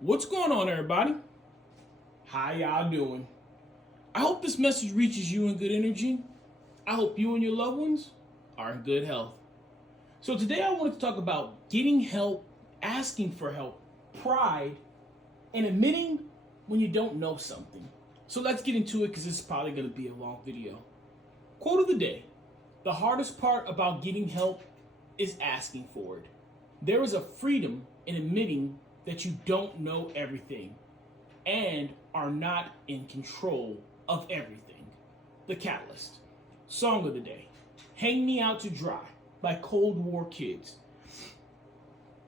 What's going on, everybody? How y'all doing? I hope this message reaches you in good energy. I hope you and your loved ones are in good health. So today I want to talk about getting help, asking for help, pride, and admitting when you don't know something. So let's get into it because this is probably going to be a long video. Quote of the day: the hardest part about getting help is asking for it. There is a freedom in admitting that you don't know everything and are not in control of everything. The Catalyst. Song of the day: Hang Me Out to Dry by Qotd.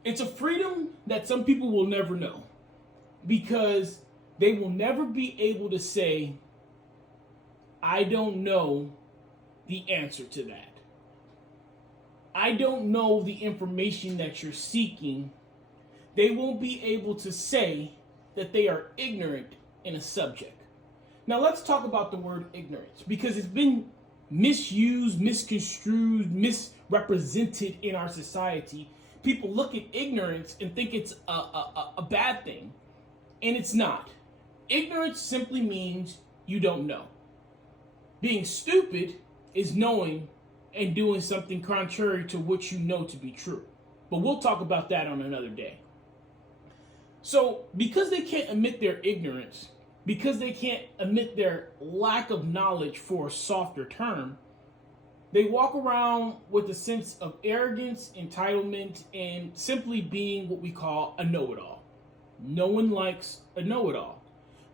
It's a freedom that some people will never know because they will never be able to say, I don't know the answer to that. I don't know the information that you're seeking. They won't be able to say that they are ignorant in a subject. Now let's talk about the word ignorance because it's been misused, misconstrued, misrepresented in our society. People look at ignorance and think it's a bad thing, and it's not. Ignorance simply means you don't know. Being stupid is knowing and doing something contrary to what you know to be true. But we'll talk about that on another day. So, because they can't admit their ignorance, because they can't admit their lack of knowledge, for a softer term, they walk around with a sense of arrogance, entitlement, and simply being what we call a know-it-all. No one likes a know-it-all.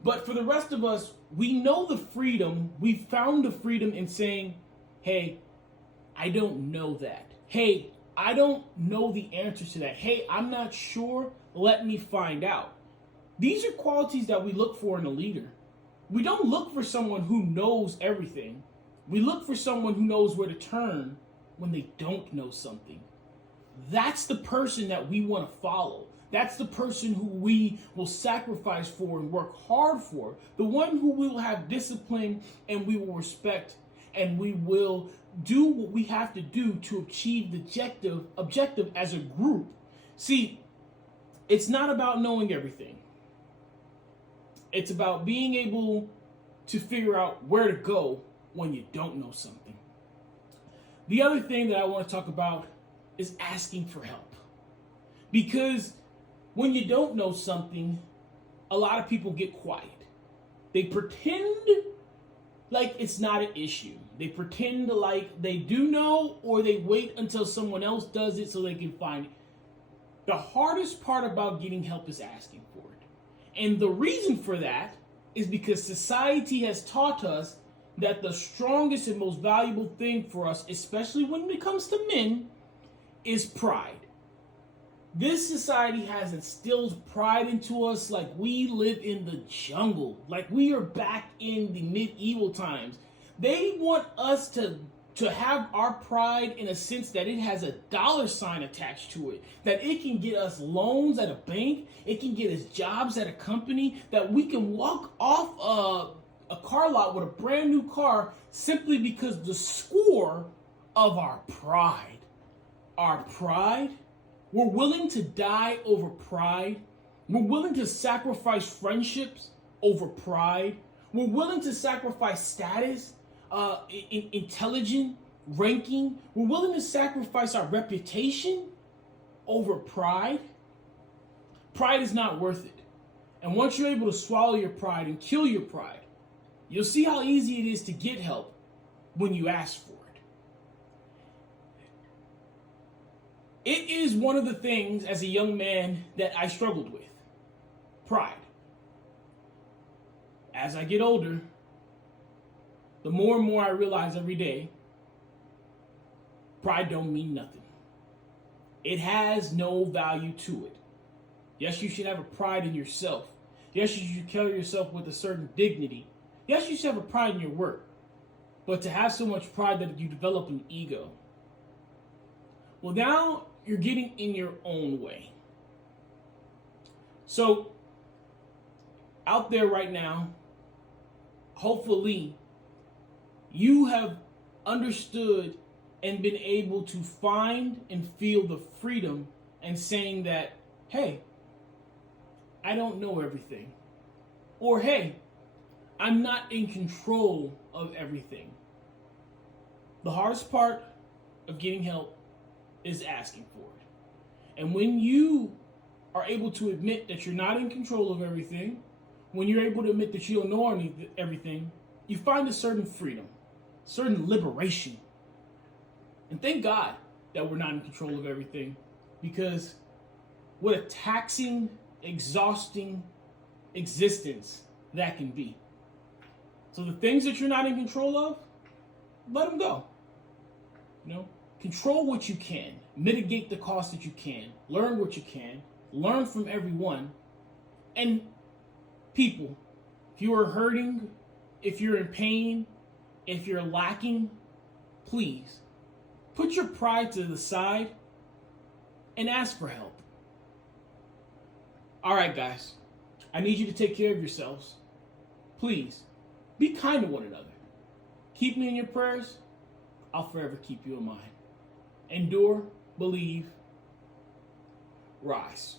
But for the rest of us, we know the freedom, we found the freedom in saying, hey, I don't know that. Hey, I don't know the answer to that. Hey, I'm not sure. Let me find out. These are qualities that we look for in a leader. We don't look for someone who knows everything. We look for someone who knows where to turn when they don't know something. That's the person that we want to follow. That's the person who we will sacrifice for and work hard for. The one who will have discipline and we will respect, and we will do what we have to do to achieve the objective as a group. See, it's not about knowing everything. It's about being able to figure out where to go when you don't know something. The other thing that I want to talk about is asking for help. Because when you don't know something, a lot of people get quiet. They pretend like it's not an issue. They pretend like they do know, or they wait until someone else does it so they can find it. The hardest part about getting help is asking for it. And the reason for that is because society has taught us that the strongest and most valuable thing for us, especially when it comes to men, is pride. This society has instilled pride into us like we live in the jungle, like we are back in the medieval times. They want us to have our pride in a sense that it has a dollar sign attached to it, that it can get us loans at a bank, it can get us jobs at a company, that we can walk off a car lot with a brand new car simply because the score of our pride. Our pride. We're willing to die over pride. We're willing to sacrifice friendships over pride. We're willing to sacrifice status, intelligence, ranking. We're willing to sacrifice our reputation over pride. Pride is not worth it. And once you're able to swallow your pride and kill your pride, you'll see how easy it is to get help when you ask for it. It is one of the things as a young man that I struggled with. Pride. As I get older, the more and more I realize every day, pride don't mean nothing. It has no value to it. Yes, you should have a pride in yourself. Yes, you should carry yourself with a certain dignity. Yes, you should have a pride in your work. But to have so much pride that you develop an ego, well, now you're getting in your own way. So, out there right now, hopefully, you have understood and been able to find and feel the freedom and saying that, hey, I don't know everything. Or hey, I'm not in control of everything. The hardest part of getting help is asking for it. And when you are able to admit that you're not in control of everything, when you're able to admit that you don't know everything, you find a certain freedom, certain liberation. And thank God that we're not in control of everything, because what a taxing, exhausting existence that can be. So the things that you're not in control of, let them go. Control what you can, mitigate the cost that you can, learn what you can, learn from everyone. And people, if you are hurting, if you're in pain, if you're lacking, please put your pride to the side and ask for help. All right, guys, I need you to take care of yourselves. Please be kind to one another. Keep me in your prayers. I'll forever keep you in mind. Endure, believe, rise.